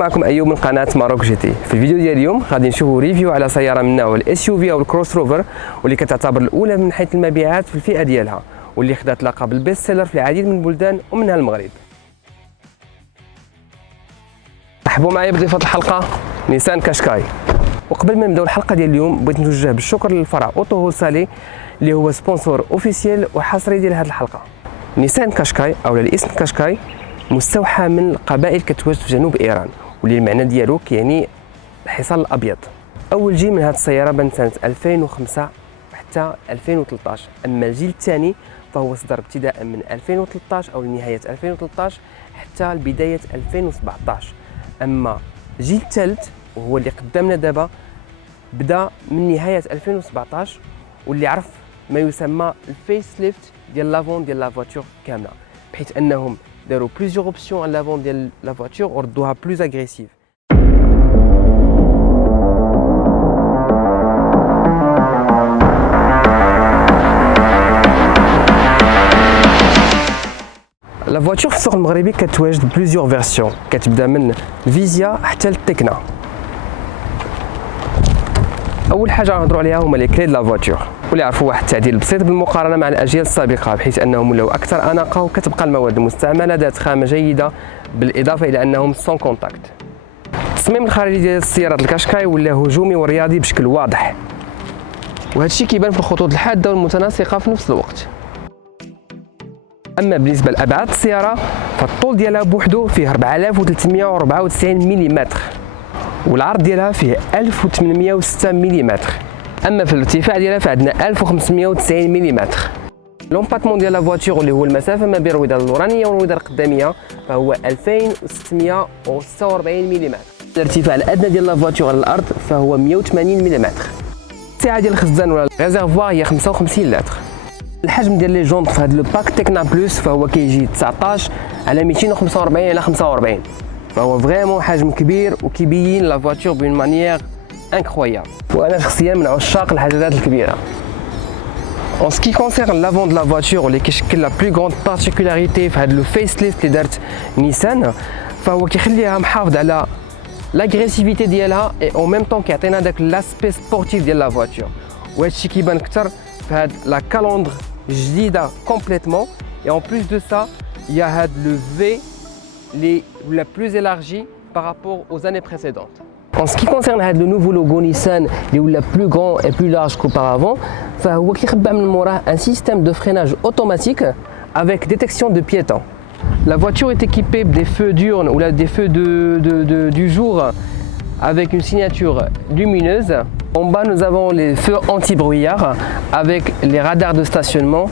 معكم ايوب من قناه ماروك جي تي. في الفيديو ديال اليوم غادي نشوفوا ريفيو على سياره من نوع الاس يو في او الكروس روفر، واللي كتعتبر الاولى من حيث المبيعات في الفئه ديالها، واللي خدات لقب البيست سيلر في العديد من البلدان ومنها المغرب. رحبوا معايا بضيفه الحلقه نيسان قشقاي. وقبل ما نبداو الحلقه ديال اليوم بغيت نتوجه بالشكر للفرع اوتو هول سالي اللي هو سبونسور اوفيسيال وحصري ديال هذه الحلقه. نيسان قشقاي او الاسم قشقاي مستوحى من قبائل كتواجد في جنوب ايران، واللي المعنى ديالو كيعني الحصان الابيض. اول جيل من هذه السياره بان سنه 2005 حتى 2013، اما الجيل الثاني فهو صدر ابتداء من 2013 او لنهايه 2013 حتى لبدايه 2017. اما الجيل الثالث وهو اللي قدامنا دابا بدا من نهايه 2017، واللي عرف ما يسمى الفيس ليفت ديال لافون ديال لا فواتور كامله، بحيث انهم داروا بليزيور اوبسيون على لافون ديال لا فواتور وردوها بلوز اغريسيف. لا فواتور في السوق المغربي كتواجد بليزيور فيرسيون، كتبدا من الفيزيا حتى التكنا. اول حاجه غنهضروا عليها هما لي كلي د لا فواتور، واللي عرفوا واحد التعديل بسيط بالمقارنه مع الاجيال السابقه، بحيث انهم ولاو اكثر اناقه، وكتبقى المواد المستعمله ذات خامه جيده، بالاضافه الى انهم سون كونتاكت. التصميم الخارجي ديال السيارات القشقاي ولا هجومي ورياضي بشكل واضح، وهذا الشيء كيبان في الخطوط الحاده والمتناسقه في نفس الوقت. اما بالنسبه لابعاد السياره فالطول ديالها بوحدو فيه 4394 ملم، والعرض ديالها فيه 1806 ملم. اما في الارتفاع ديالها فعندنا 1590 ملم. لومباتمون ديال لا فواتور اللي هو المسافه ما بين الرويضه اللورانيه والرويضه القداميه فهو 2646 ملم. الارتفاع الادنى ديال لا فواتور على الارض فهو 180 ملم. السعه ديال الخزان ولا الريزرفوار هي 55 لتر. الحجم ديال لي جونط في هذا لو باك تكنا بلس فهو كيجي 19 على 245 على 45، فهو فريمون حجم كبير وكيبين لا فواتور بون مانيير انكرويابل، وانا شخصيا من عشاق الحاجات الكبيره. En ce qui concerne l'avant de la voiture اللي كيشكل لا بلو غروند بارتيكولاريتي في هذا لو فيس ليفت اللي دارت نيسان، فهو كيخليها محافظ على لاغريسيفيتي ديالها اي او ميم طون كيعطينا داك لاسبي سبورتيف ديال لا فواتور، وهذا الشيء كيبان اكثر في هاد لا كالوندر جديده كومبليتمون. اي en plus de ça il y a هاد لو في اللي la plus élargi par rapport aux années précédentes. En ce qui concerne هذا nouveau logo Nissan اللي ولا plus grand et plus large qu'auparavant, فهو كيخبى من موراه un système de freinage automatique avec détection de piétons. La voiture est équipée des feux diurnes ou des feux du jour avec une signature lumineuse. En bas nous avons les feux anti-brouillard avec les radars de stationnement.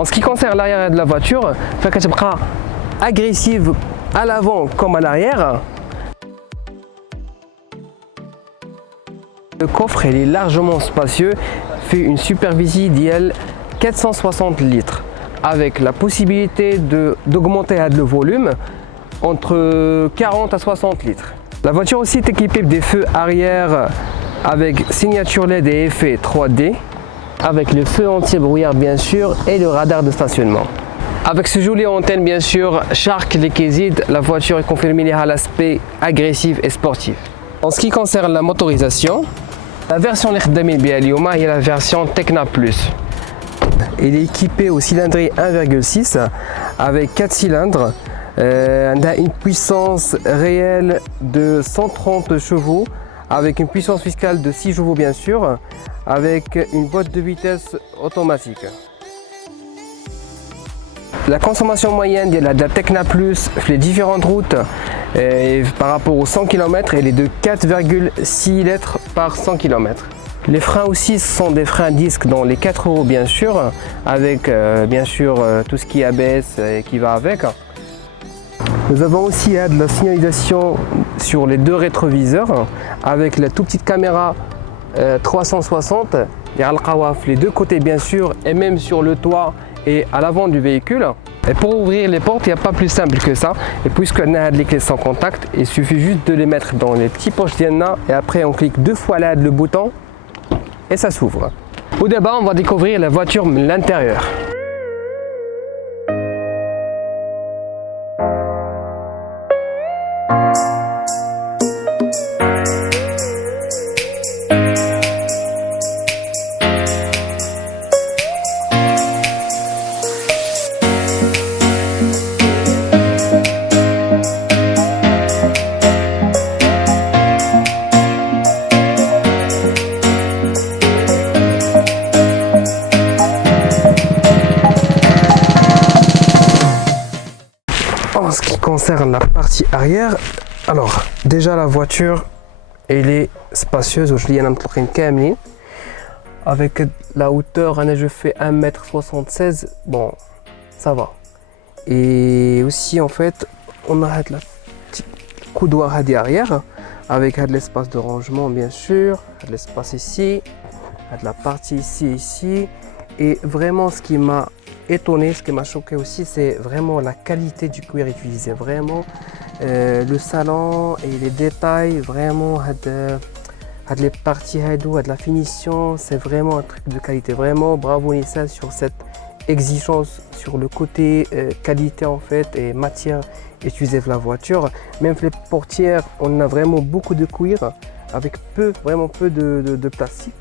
En ce qui concerne l'arrière de la voiture, فكتبقى agressive à l'avant comme à l'arrière. Le coffre il est largement spacieux, fait une superficie d'IL 460 litres, avec la possibilité d'augmenter le volume entre 40 à 60 litres. La voiture aussi est équipée des feux arrière avec signature LED et effet 3D, avec le feu anti-brouillard bien sûr et le radar de stationnement. Avec ce joli antenne bien sûr Shark Liquid, la voiture est confirmée à l'aspect agressif et sportif. En ce qui concerne la motorisation, la version اللي خدامين بها اليوم هي la version Tecna Plus. Elle est équipée au cylindrée 1,6 avec 4 cylindres. On a une puissance réelle de 130 chevaux avec une puissance fiscale de 6 chevaux bien sûr, avec une boîte de vitesse automatique. La consommation moyenne de la Tecna Plus sur les différentes routes par rapport aux 100 km elle est de 4,6 litres par 100 km. Les freins aussi sont des freins disques dans les 4 roues bien sûr, avec bien sûr tout ce qui est ABS qui va avec. Nous avons aussi de la signalisation sur les deux rétroviseurs avec la toute petite caméra 360, les deux côtés bien sûr, et même sur le toit et à l'avant du véhicule. Et pour ouvrir les portes, il n'y a pas plus simple que ça. Et puisqu'on a les clés sans contact, il suffit juste de les mettre dans les petits poches d'Yanna et après on clique 2 fois là le bouton et ça s'ouvre. Au début, on va découvrir la voiture de l'intérieur. concerne la partie arrière, alors déjà la voiture elle est spacieuse. Avec la hauteur, je fais 1m76, bon ça va. Et aussi en fait on a la petite coudoir arrière avec l'espace de rangement bien sûr, l'espace ici, la partie ici. Et vraiment ce qui m'a étonné, ce qui m'a choqué aussi, c'est vraiment la qualité du cuir utilisé. Vraiment le salon et les détails, vraiment les parties de la finition, c'est vraiment un truc de qualité. Vraiment bravo Nissan sur cette exigence sur le côté qualité en fait et matière utilisée dans la voiture. Même les portières, on a vraiment beaucoup de cuir avec vraiment peu de plastique.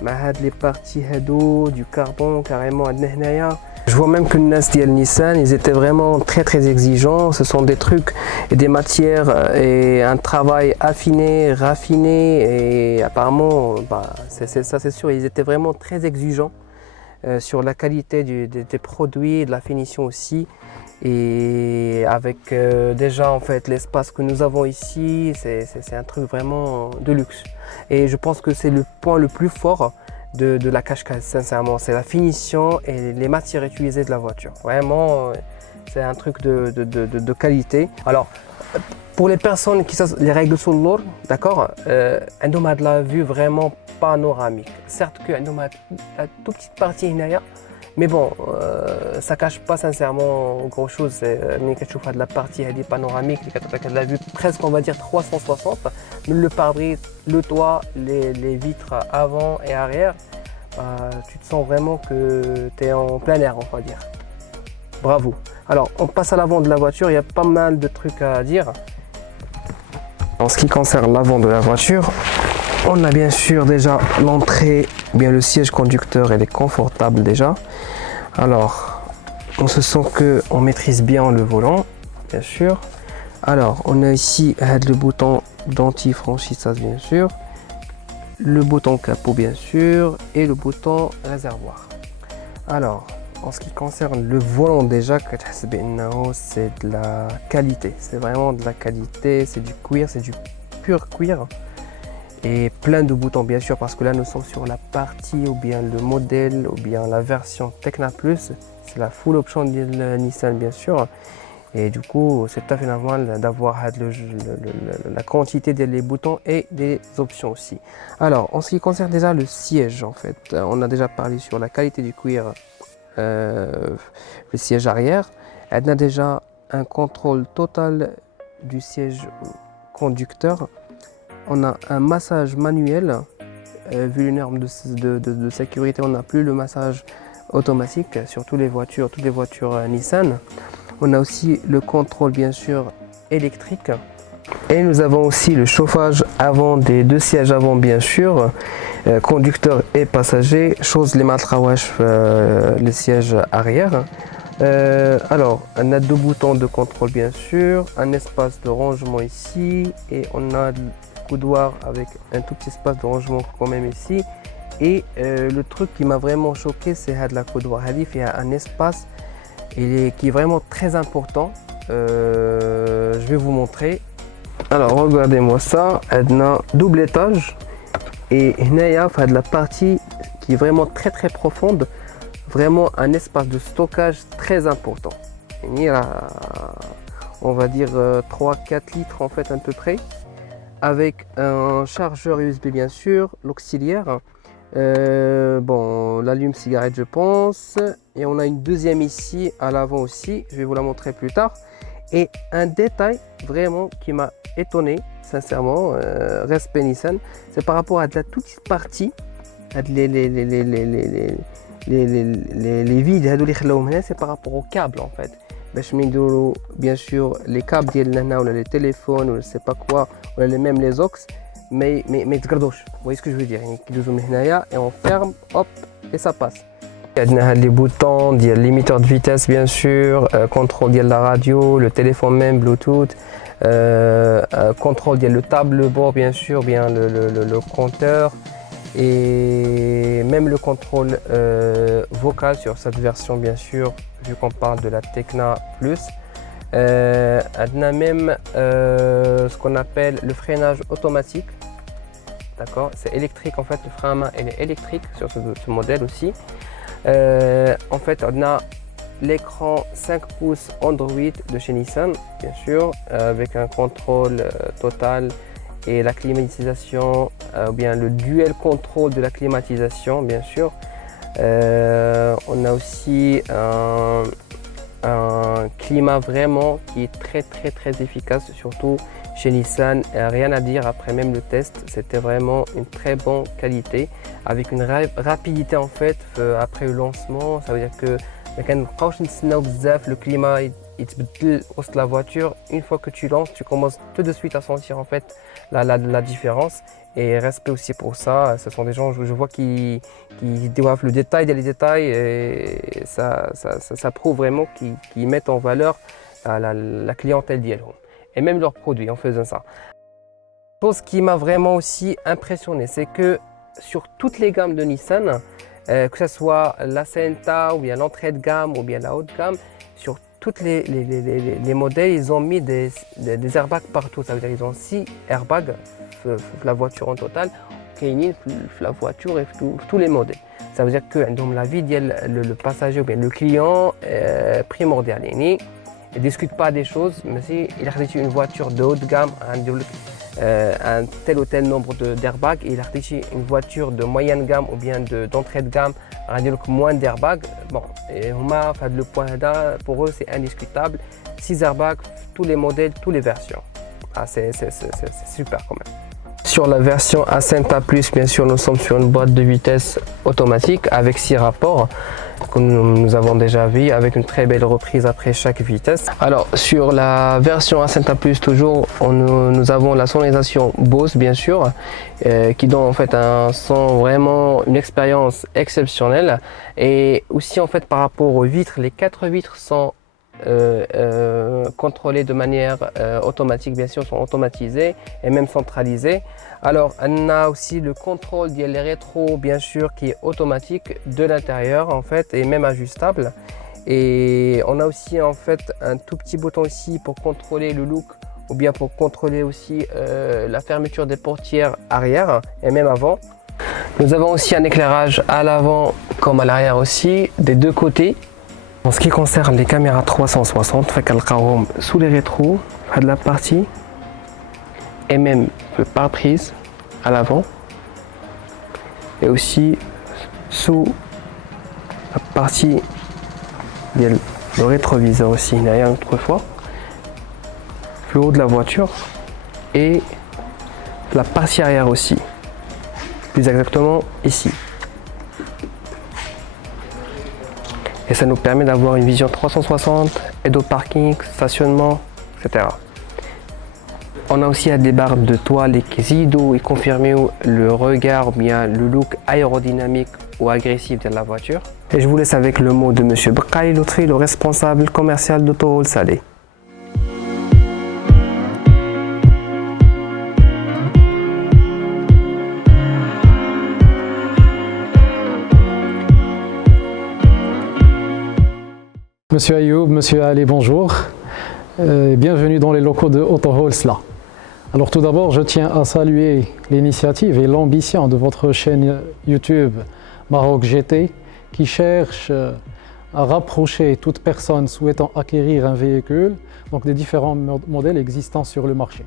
Mais les parties du carbone carrément à Nehnaya. Je vois même que Nissan, ils étaient vraiment très exigeants. Ce sont des trucs et des matières et un travail affiné, raffiné. Et apparemment, c'est sûr, ils étaient vraiment très exigeants sur la qualité des produits, de la finition aussi. Et avec déjà en fait l'espace que nous avons ici, c'est un truc vraiment de luxe. Et je pense que c'est le point le plus fort de la Qashqai, sincèrement, c'est la finition et les matières utilisées de la voiture. Vraiment, c'est un truc de qualité. Alors, pour les personnes qui savent les règles sur l'or, d'accord, on a de la vue vraiment panoramique. Certes qu'on a la toute petite partie ici, mais bon, ça cache pas sincèrement grand chose. Mais quand tu fais de la partie panoramique, de la vue presque on va dire 360, le pare-brise, le toit, les vitres avant et arrière, tu te sens vraiment que tu es en plein air, on va dire. Bravo. Alors on passe à l'avant de la voiture, il y a pas mal de trucs à dire. En ce qui concerne l'avant de la voiture, on a bien sûr déjà l'entrée, bien le siège conducteur, elle est confortable déjà. Alors, on se sent que on maîtrise bien le volant, bien sûr. Alors, on a ici le bouton d'anti-franchissage, bien sûr, le bouton capot, bien sûr, et le bouton réservoir. Alors, en ce qui concerne le volant déjà, c'est de la qualité. C'est vraiment de la qualité, c'est du cuir, c'est du pur cuir. Et plein de boutons bien sûr, parce que là nous sommes sur la partie ou bien le modèle ou bien la version Tecna Plus. C'est la full option de Nissan bien sûr. Et du coup c'est tout à fait normal d'avoir la quantité des boutons et des options aussi. Alors en ce qui concerne déjà le siège en fait, on a déjà parlé sur la qualité du cuir, le siège arrière. On a déjà un contrôle total du siège conducteur. On a un massage manuel, vu les normes de sécurité, on n'a plus le massage automatique sur toutes les voitures Nissan. On a aussi le contrôle bien sûr électrique. Et nous avons aussi le chauffage avant des deux sièges avant bien sûr, conducteur et passager, chose les matrawash, les sièges arrière. Alors, on a deux boutons de contrôle bien sûr, un espace de rangement ici et on a coudoir avec un tout petit espace de rangement quand même ici. Et le truc qui m'a vraiment choqué, c'est la coudoir. Il y a un espace qui est vraiment très important. Je vais vous montrer. Alors regardez-moi ça, on a double étage et il y a de la partie qui est vraiment très profonde, vraiment un espace de stockage très important. Il y a, on va dire 3-4 litres en fait à peu près, avec un chargeur USB bien sûr, l'auxiliaire, bon l'allume-cigarette je pense, et on a une deuxième ici à l'avant aussi, je vais vous la montrer plus tard. Et un détail vraiment qui m'a étonné, sincèrement, respect Nissan, c'est par rapport à de la toute petite partie, les vides, c'est par rapport au câble en fait. Bien sûr les câbles ou les téléphones ou je sais pas quoi, ou même les aux, mais vous voyez ce que je veux dire, et on ferme, hop, et ça passe. Il y a les boutons, il y a le limiteur de vitesse bien sûr, contrôle de la radio, le téléphone même, Bluetooth, contrôle de le tableau bien sûr, bien le compteur et même le contrôle vocal sur cette version bien sûr, vu qu'on parle de la Tecna Plus. On a même ce qu'on appelle le freinage automatique. D'accord, c'est électrique en fait, le frein à main il est électrique sur ce modèle aussi. En fait, on a l'écran 5 pouces Android de chez Nissan, bien sûr, avec un contrôle total et la climatisation, ou bien le duel contrôle de la climatisation, bien sûr. On a aussi un climat vraiment qui est très efficace, surtout chez Nissan. Rien à dire après même le test, c'était vraiment une très bonne qualité avec une rapidité en fait après le lancement. Ça veut dire que le climat يتبدل وسط la voiture. Une fois que tu lances, tu commences tout de suite à sentir en fait la différence. Et respect aussi pour ça, ce sont des gens je vois qui doivent le détail des détails, et ça prouve vraiment qu'ils mettent en valeur la clientèle d'Yelhom et même leurs produits en faisant ça. Chose qui m'a vraiment aussi impressionné, c'est que sur toutes les gammes de Nissan, que ce soit la Senta ou bien l'entrée de gamme ou bien la haute gamme, sur tous les modèles, ils ont mis des airbags partout. Ça veut dire qu'ils ont 6 airbags pour la voiture en total, qui la voiture et tous les modèles. Ça veut dire que la vie le passager ou bien le client primordial. Il ne discute pas des choses, mais si il a une voiture de haute gamme, un tel ou tel nombre d'airbags, et il a une voiture de moyenne gamme ou bien d'entrée de gamme, moins d'airbags. Bon, et le point là, pour eux c'est indiscutable. 6 airbags, tous les modèles, toutes les versions. Ah, c'est super quand même. Sur la version Ascenta Plus, bien sûr, nous sommes sur une boîte de vitesse automatique avec 6 rapports que nous avons déjà vu, avec une très belle reprise après chaque vitesse. Alors sur la version Ascenta Plus, toujours nous avons la sonorisation Bose, bien sûr, qui donne en fait un son, vraiment une expérience exceptionnelle. Et aussi en fait par rapport aux vitres, les 4 vitres sont contrôlées de manière automatique, bien sûr, sont automatisées et même centralisées. Alors on a aussi le contrôle des rétro, bien sûr, qui est automatique de l'intérieur en fait et même ajustable. Et on a aussi en fait un tout petit bouton ici pour contrôler le look ou bien pour contrôler aussi la fermeture des portières arrière et même avant. Nous avons aussi un éclairage à l'avant comme à l'arrière aussi, des deux côtés. En ce qui concerne les caméras 360, sous les rétros, de la partie et même le pare-brise à l'avant, et aussi sous la partie il y a le rétroviseur aussi derrière autrefois, le haut de la voiture et la partie arrière aussi, plus exactement ici. Et ça nous permet d'avoir une vision 360, aide au parking, stationnement, etc. On a aussi des barres de toile qui aident et confirmer le regard ou bien le look aérodynamique ou agressif de la voiture. Et je vous laisse avec le mot de M. Bekaï Lotri, le responsable commercial d'Autohall Salé. Monsieur Ayoub, Monsieur Ali, bonjour. Bienvenue dans les locaux de Autohall Sla. Alors tout d'abord, je tiens à saluer l'initiative et l'ambition de votre chaîne YouTube Maroc GT qui cherche à rapprocher toute personne souhaitant acquérir un véhicule, donc des différents modèles existants sur le marché,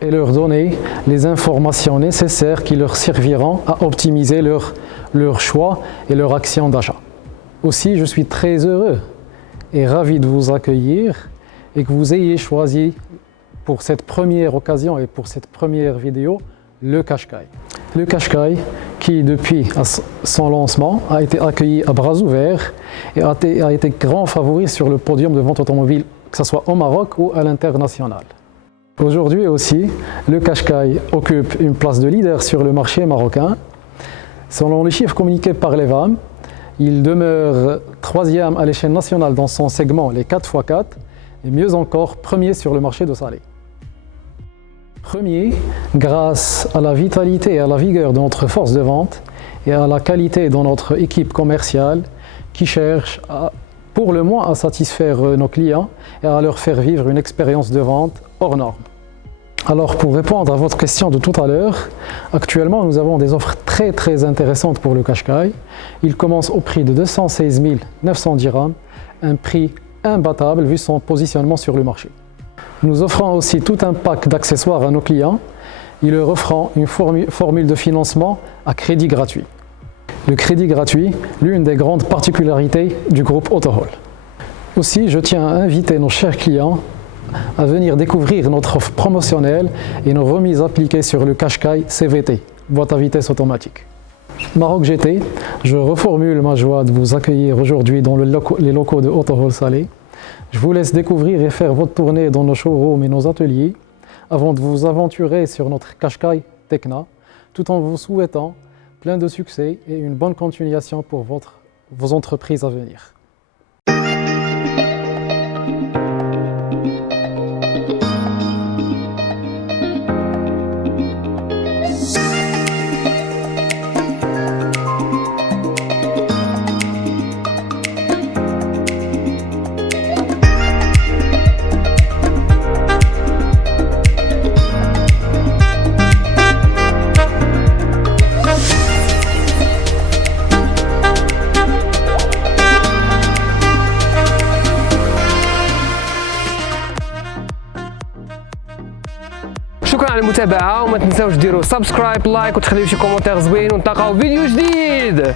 et leur donner les informations nécessaires qui leur serviront à optimiser leur choix et leur action d'achat. Aussi, je suis très heureux et ravi de vous accueillir et que vous ayez choisi pour cette première occasion et pour cette première vidéo le Qashqai. Le Qashqai qui depuis son lancement a été accueilli à bras ouverts et a été grand favori sur le podium de vente automobile, que ce soit au Maroc ou à l'international. Aujourd'hui aussi, le Qashqai occupe une place de leader sur le marché marocain. Selon les chiffres communiqués par les VAM, il demeure 3e à l'échelle nationale dans son segment, les 4x4, et mieux encore, premier sur le marché de Salé. Premier, grâce à la vitalité et à la vigueur de notre force de vente et à la qualité de notre équipe commerciale qui cherche à pour le moins à satisfaire nos clients et à leur faire vivre une expérience de vente hors norme. Alors pour répondre à votre question de tout à l'heure, actuellement nous avons des offres très intéressantes pour le Qashqai. Il commence au prix de 216 900 dirhams, un prix imbattable vu son positionnement sur le marché. Nous offrons aussi tout un pack d'accessoires à nos clients et leur offrant une formule de financement à crédit gratuit. Le crédit gratuit, l'une des grandes particularités du groupe Autohall. Aussi, je tiens à inviter nos chers clients à venir découvrir notre offre promotionnelle et nos remises appliquées sur le Qashqai CVT, boîte à vitesse automatique. Maroc GT, je reformule ma joie de vous accueillir aujourd'hui dans les locaux de Autohall Salé. Je vous laisse découvrir et faire votre tournée dans nos showrooms et nos ateliers avant de vous aventurer sur notre Qashqai Tekna, tout en vous souhaitant plein de succès et une bonne continuation pour vos entreprises à venir. شكرا على المتابعة وما تنساوش ديروا سبسكرايب لايك وتخليو شي كومنتير زوين ونتلاقاو فيديو جديد.